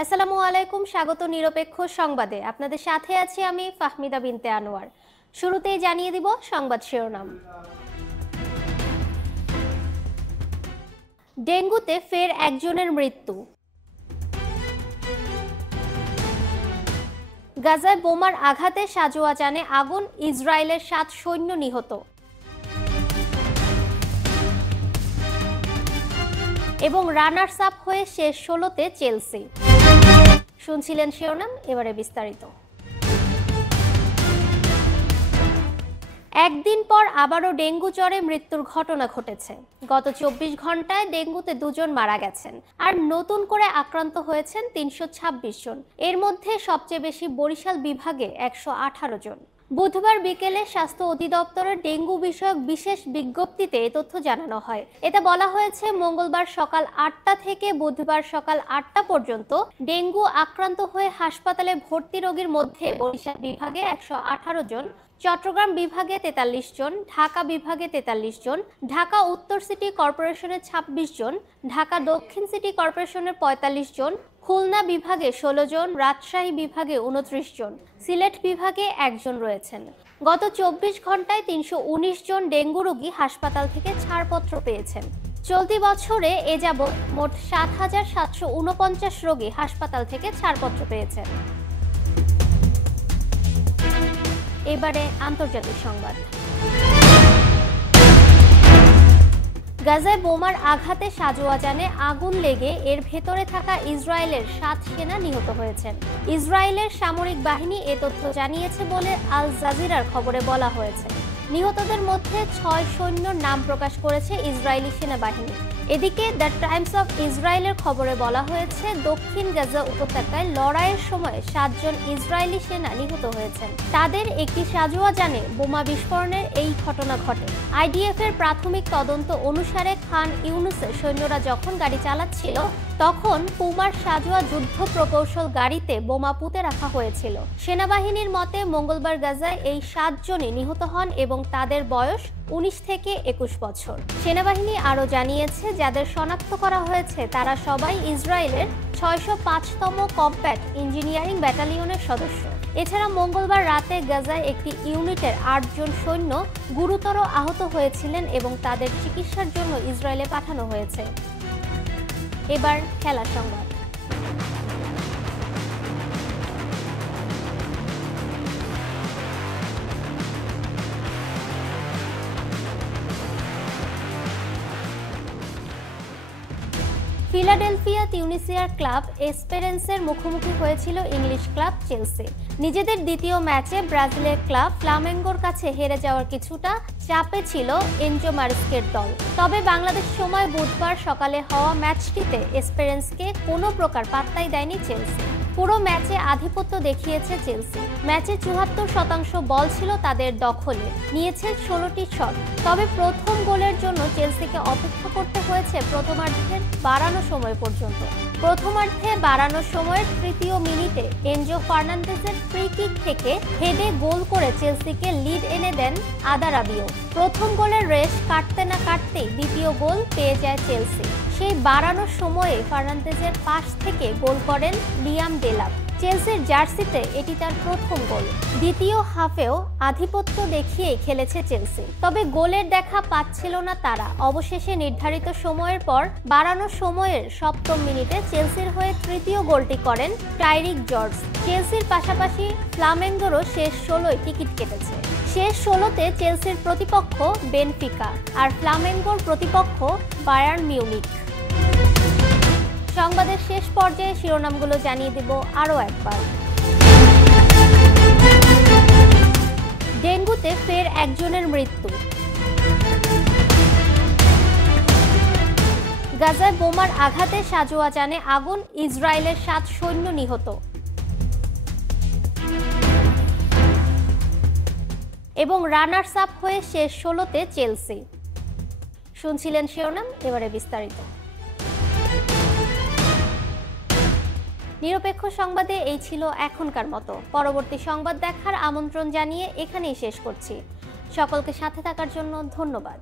আসসালামু আলাইকুম, স্বাগত নিরপেক্ষ সংবাদে। আপনাদের সাথে আছি আমি ফাহমিদা বিনতে আনোয়ার। শুরুতেই জানিয়ে দিব সংবাদ শিরোনাম। ডেঙ্গুতে ফের একজনের মৃত্যু। গাজায় বোমার আঘাতে সাজোয়া জানে আগুন, ইসরায়েলের 7 সৈন্য নিহত। এবং রানার্স আপ হয়ে শেষ 16তে চেলসি। শুনছিলেন শিরোনাম, এবারে বিস্তারিত। একদিন পর আবারও ডেঙ্গু জ্বরে মৃত্যুর ঘটনা ঘটেছে। গত 24 ঘন্টায় ডেঙ্গুতে 2 জন মারা গেছেন আর নতুন করে আক্রান্ত হয়েছেন 326 জন। এর মধ্যে সবচেয়ে বেশি বরিশাল বিভাগে 118 জন। বুধবার বিকেলে স্বাস্থ্য অধিদপ্তরের ডেঙ্গু বিষয়ক বিশেষ বিজ্ঞপ্তিতে এ তথ্য জানানো হয়। এতে বলা হয়েছে, মঙ্গলবার সকাল 8টা থেকে বুধবার সকাল 8টা পর্যন্ত ডেঙ্গু আক্রান্ত হয়ে হাসপাতালে ভর্তি রোগীর মধ্যে বরিশাল বিভাগে 118 জন, চট্টগ্রাম বিভাগে 43 জন, ঢাকা বিভাগে 43 জন, ঢাকা উত্তর সিটি কর্পোরেশনের 26 জন, ঢাকা দক্ষিণ সিটি কর্পোরেশনের 45 জন, খুলনা বিভাগে 16 জন, রাজশাহী বিভাগে 29 জন, সিলেট বিভাগে 1 জন রয়েছেন। গত 24 ঘন্টায় 319 জন ডেঙ্গু রোগী হাসপাতাল থেকে ছাড়পত্র পেয়েছেন। চলতি বছরে এ যাবৎ মোট 7,749 রোগী হাসপাতাল থেকে ছাড়পত্র পেয়েছেন। এবারে আন্তর্জাতিক সংবাদ। গাজায় বোমার আঘাতে সাজোয়া জানে আগুন লেগে এর ভেতরে থাকা ইসরায়েলের 7 সেনা নিহত হয়েছেন। ইসরায়েলের সামরিক বাহিনী এ তথ্য জানিয়েছে বলে আল জাজিরার খবরে বলা হয়েছে। নিহতদের মধ্যে 6 সৈন্যর নাম প্রকাশ করেছে ইসরায়েলি সেনাবাহিনী। এদিকে দ্য টাইমস অফ ইসরায়েলের খবরে বলা হয়েছে, দক্ষিণ গাজা উপত্যকায় লড়াইয়ের সময় 7 জন ইসরায়েলি সেনা নিহত হয়েছেন। তাদের একটি সাজোয়া জানে বোমা বিস্ফোরণের এই ঘটনা ঘটে। আইডিএফ এর প্রাথমিক তদন্ত অনুসারে খান ইউনুসের সৈন্যরা যখন গাড়ি চালাচ্ছিল তখন পুমার সাজোয়া যুদ্ধ প্রকৌশল গাড়িতে বোমা পুঁতে রাখা হয়েছিল। সেনাবাহিনীর মতে মঙ্গলবার গাজায় এই 7 জনই নিহত হন এবং তাদের বয়স 19 থেকে 21 বছর। সেনাবাহিনী আরও জানিয়েছে, যাদের শনাক্ত করা হয়েছে তারা সবাই ইসরায়েলের 605তম কম্ব্যাট ইঞ্জিনিয়ারিং ব্যাটালিয়নের সদস্য। এছাড়া মঙ্গলবার রাতে গাজায় একটি ইউনিটের 8 জন সৈন্য গুরুতর আহত হয়েছিলেন এবং তাদের চিকিৎসার জন্য ইসরায়েলে পাঠানো হয়েছে। এবার খেলার সংবাদ। ফিলাডেলফিয়া তিউনিসিয়ার ক্লাব এসপেরেন্সের মুখোমুখি হয়েছিল ইংলিশ ক্লাব চেলসি। নিজেদের দ্বিতীয় ম্যাচে ব্রাজিলের ক্লাব ফ্লামেঙ্গোর কাছে হেরে যাওয়ার কিছুটা চাপে ছিল এনজো মারিস্কের দল। তবে বাংলাদেশ সময় বুধবার সকালে হওয়া ম্যাচটিতে এসপেরেন্সকে কোনো প্রকার পাত্তাই দেয়নি চেলসি। পুরো ম্যাচে আধিপত্য দেখিয়েছে চেলসি। ম্যাচে 74% বল ছিল তাদের দখলে, নিয়েছে 16টি শট। তবে প্রথম গোলের জন্য চেলসিকে অপেক্ষা করতে হয়েছে প্রথমার্ধের বাড়ানো সময় পর্যন্ত। প্রথমার্ধে বাড়ানো সময়ের 3য় মিনিটে এনজো ফার্নান্দেজের ফ্রি কিক থেকে হেডে গোল করে চেলসিকে লিড এনে দেন আদা রাবিও। প্রথম গোলের রেশ কাটতে না কাটতেই দ্বিতীয় গোল পেয়ে যায় চেলসি। সেই বাড়ানোর সময়ে ফার্নান্দেজের পাশ থেকে গোল করেন লিয়াম ডেলাপ। চেলসির জার্সিতে এটি তার প্রথম গোল। দ্বিতীয় হাফেও আধিপত্য দেখিয়ে খেলেছে চেলসি, তবে গোলের দেখা পাচ্ছিল না তারা। অবশেষে নির্ধারিত সময়ের পর বাড়ানো সময়ের 7ম মিনিটে চেলসির হয়ে 3য় গোলটি করেন টাইরিক জর্জ। চেলসির পাশাপাশি ফ্লামেঙ্গোরও শেষ 16য় টিকিট কেটেছে। শেষ 16তে চেলসির প্রতিপক্ষ বেনফিকা আর ফ্লামেঙ্গোর প্রতিপক্ষ বায়ার্ন মিউনিখ। সংবাদের শেষ পর্যায়ে শিরোনামগুলো জানিয়ে দেব আরও একবার। ডেঙ্গুতে ফের একজনের মৃত্যু। গাজায় বোমার আঘাতে সাজোয়া জানে আগুন, ইসরায়েলের 7 সৈন্য নিহত। এবং রানার্স আপ হয়ে শেষ 16তে চেলসি। শুনছিলেন শিরোনাম, এবারে বিস্তারিত। নিরপেক্ষ সংবাদে এই ছিল এখনকার মতো। পরবর্তী সংবাদ দেখার আমন্ত্রণ জানিয়ে এখানেই শেষ করছি। সকলকে সাথে থাকার জন্য ধন্যবাদ।